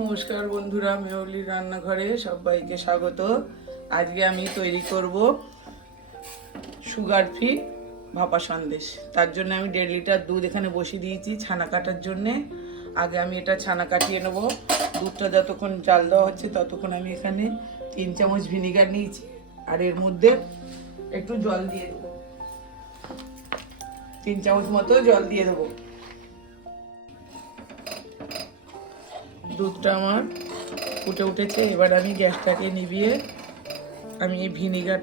নমস্কার বন্ধুরা মেয়লি রান্নাঘরে সবাইকে স্বাগত। আজকে আমি তৈরি করব সুগার ফ্রি ভাপা সন্দেশ। তার জন্য আমি দেড় লিটার দুধ এখানে বসিয়ে দিয়েছি ছানা কাটার জন্যে। আগে আমি এটা ছানা কাটিয়ে নেব। দুধটা যতক্ষণ জাল দেওয়া হচ্ছে ততক্ষণ আমি এখানে তিন চামচ ভিনিগার নিয়েছি। আর এর মধ্যে একটু জল দিয়ে দেবো। তিন চামচ মতো জল দিয়ে দেবো। দুধটা আমার ফুটে উঠেছে। এবার আমি গ্যাসটাকে নিভিয়ে আমি এই ভিনিগার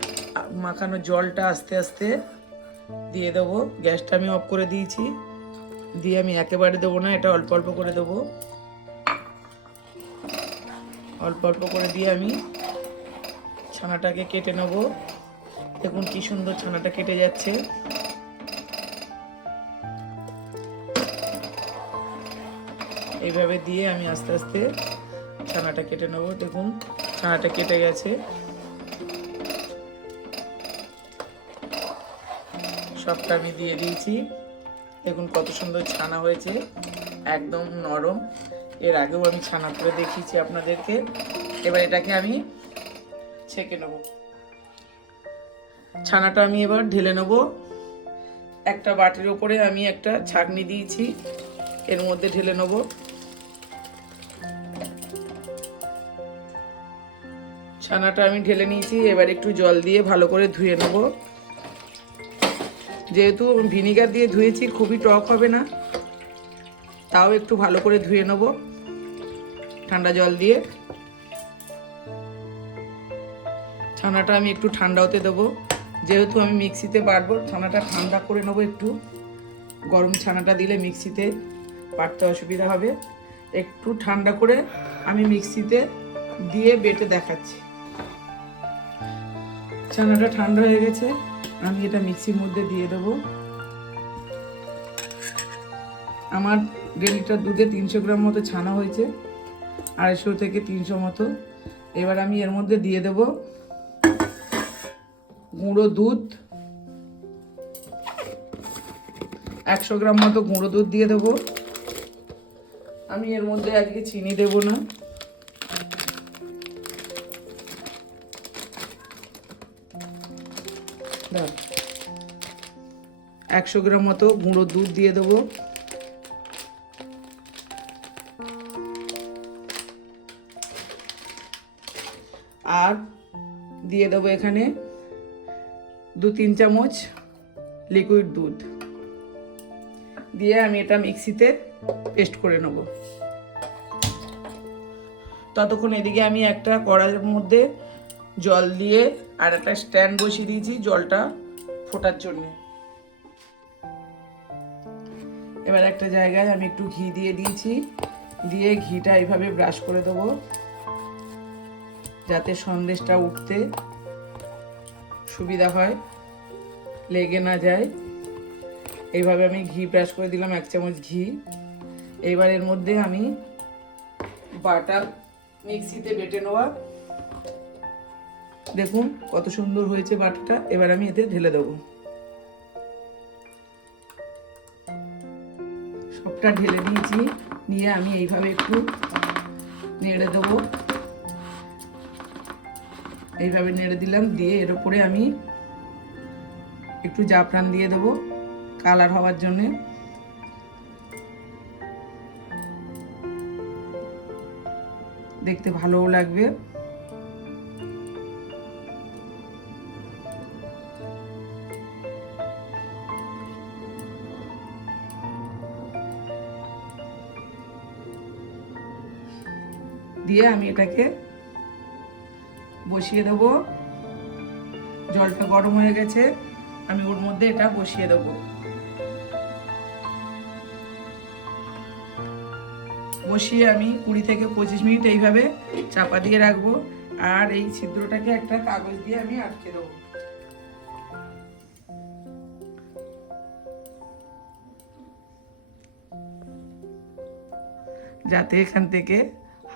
মাখানো জলটা আস্তে আস্তে দিয়ে দেবো। গ্যাসটা আমি অফ করে দিয়েছি। দিয়ে আমি একেবারে দেবো না, এটা অল্প অল্প করে দেবো। অল্প অল্প করে দিয়ে আমি ছানাটাকে কেটে নেব। দেখুন কি সুন্দর ছানাটা কেটে যাচ্ছে। এইভাবে দিয়ে আমি আস্তে আস্তে ছানাটা কেটে নেব। দেখুন, ছানাটা কেটে গেছে। সবটা আমি দিয়ে দিয়েছি। দেখুন, কত সুন্দর ছানা হয়েছে। একদম নরম। এর আগেও আমি ছানা করে দেখিয়েছি আপনাদেরকে। এবার এটাকে আমি ছেঁকে নেব। ছানাটা আমি এবার ঢেলে নেব। একটা বাটির ওপরে আমি একটা ছাকনি দিয়েছি। এর মধ্যে ঢেলে নেব। ছানাটা আমি ঢেলে নিয়েছি, এবার একটু জল দিয়ে ভালো করে ধুয়ে নেব। যেহেতু ভিনিগার দিয়ে ধুয়েছি, খুবই টক হবে না, তাও একটু ভালো করে ধুয়ে নেব, ঠান্ডা জল দিয়ে। ছানাটা আমি একটু ঠান্ডা হতে দেবো, যেহেতু আমি মিক্সিতে বাটবো, ছানাটা ঠান্ডা করে নেব একটু। গরম ছানাটা দিলে মিক্সিতে বাটতে অসুবিধা হবে। একটু ঠান্ডা করে আমি মিক্সিতে দিয়ে বেটে দেখাচ্ছি। ছানাটা ঠান্ডা হয়ে গেছে, আমি এটা মিক্সির মধ্যে দিয়ে দেবো। আমার দেড় লিটার দুধে তিনশো গ্রাম মতো ছানা হয়েছে, আড়াইশো থেকে তিনশো মতো। এবার আমি এর মধ্যে দিয়ে দেব গুঁড়ো দুধ। একশো গ্রাম মতো গুঁড়ো দুধ দিয়ে দেবো। আমি এর মধ্যে আজকে চিনি দেব না। একশো গ্রাম মতো গুঁড়ো দুধ দিয়ে দেবো। আর দিয়ে দেবো এখানে দু তিন চামচ লিকুইড দুধ। দিয়ে আমি এটা মিক্সিতে পেস্ট করে নেব। ততক্ষণ এদিকে আমি একটা কড়াইয়ের মধ্যে জল দিয়ে আর একটা স্ট্যান্ড বসিয়ে দিয়েছি জলটা ফোটার জন্য। এবার একটা জায়গায় আমি একটু ঘি দিয়ে দিয়েছি। দিয়ে ঘিটা এইভাবে ব্রাশ করে দেবো। যাতে সন্দেশটা উঠতে সুবিধা হয়, লেগে না যায়। এইভাবে আমি ঘি ব্রাশ করে দিলাম, এক চামচ ঘি। এইবার এর মধ্যে আমি বাটা মিক্সিতে বেটে নেওয়া। দেখুন কত সুন্দর হয়েছে বাটাটা এবার আমি এতে ঢেলে দেবো। সবটা ঢেলে দিয়েছি নিয়ে আমি এইভাবে একটু নেড়ে দেবো। এইভাবে নেড়ে দিলাম, দিয়ে এর উপরে আমি একটু জাফরান দিয়ে দেবো কালার হওয়ার জন্যে। দেখতে ভালোও লাগবে। দিয়ে আমি এটাকে বসিয়ে দেবো। জলটা গরম হয়ে গেছে, আমি ওর মধ্যে এটা বসিয়ে দেবো। বসিয়ে আমি কুড়ি থেকে পঁচিশ মিনিট এইভাবে চাপা দিয়ে রাখব আর এই ছিদ্রটাকে একটা কাগজ দিয়ে আমি আটকে দেবো। যাতে এখান থেকে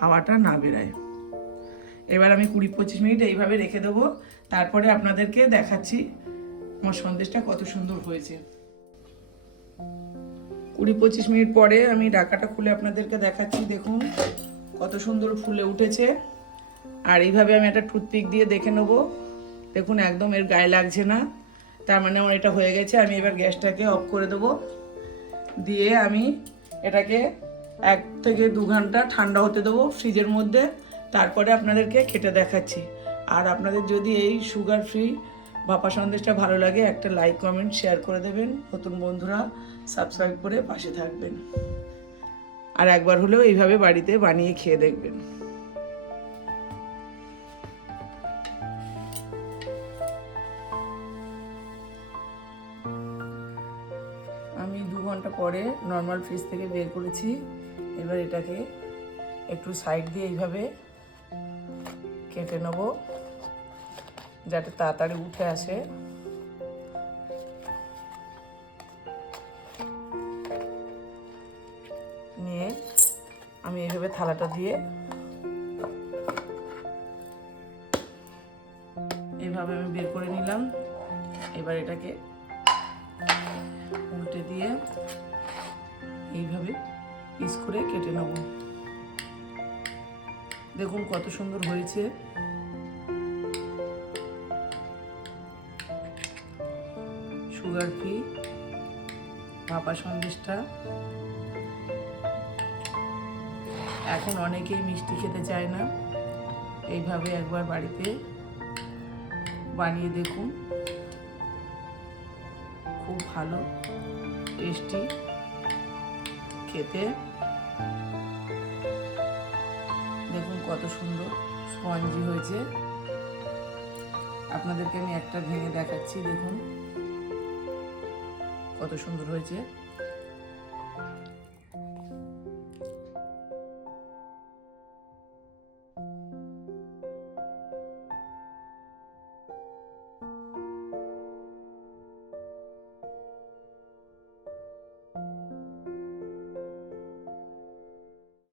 হাওয়াটা না বেরায়। এবার আমি কুড়ি পঁচিশ মিনিট এইভাবে রেখে দেবো। তারপরে আপনাদেরকে দেখাচ্ছি আমার সন্দেশটা কত সুন্দর হয়েছে। কুড়ি পঁচিশ মিনিট পরে আমি ঢাকাটা খুলে আপনাদেরকে দেখাচ্ছি। দেখুন, কত সুন্দর ফুলে উঠেছে। আর এইভাবে আমি একটা টুথপিক দিয়ে দেখে নেব। দেখুন, একদম এর গায়ে লাগছে না। তার মানে আমার এটা হয়ে গেছে। আমি এবার গ্যাসটাকে অফ করে দেবো। দিয়ে আমি এটাকে এক থেকে দু ঘণ্টা ঠান্ডা হতে দেবো ফ্রিজের মধ্যে, তারপরে আপনাদেরকে কেটে দেখাচ্ছি। আর আপনাদের যদি এই সুগার ফ্রি ভাপা সন্দেশটা ভালো লাগে, একটা লাইক, কমেন্ট, শেয়ার করে দেবেন। নতুন বন্ধুরা, সাবস্ক্রাইব করে পাশে থাকবেন। আর একবার হলেও এইভাবে বাড়িতে বানিয়ে খেয়ে দেখবেন। আমি দু ঘণ্টা পরে নর্মাল ফ্রিজ থেকে বের করেছি। এবার এটাকে একটু সাইড দিয়ে এইভাবে কেটে নেব, যাতে তাড়াতাড়ি উঠে আসে। নিয়ে আমি এইভাবে থালাটা দিয়ে এইভাবে আমি বের করে নিলাম। এবার এটাকে উল্টে দিয়ে এইভাবে পিস করে কেটে নেব। দেখুন কত সুন্দর হয়েছে। সুগার ফ্রি ভাপা সন্দেশটা। এখন অনেকেই মিষ্টি খেতে চায় না। এইভাবে একবার বাড়িতে বানিয়ে দেখুন। খুব ভালো, টেস্টি। খেতে। দেখুন কত সুন্দর স্পঞ্জি হয়েছে। আপনাদেরকে আমি একটা ভেঙে দেখাচ্ছি, দেখুন। কত সুন্দর হয়েছে।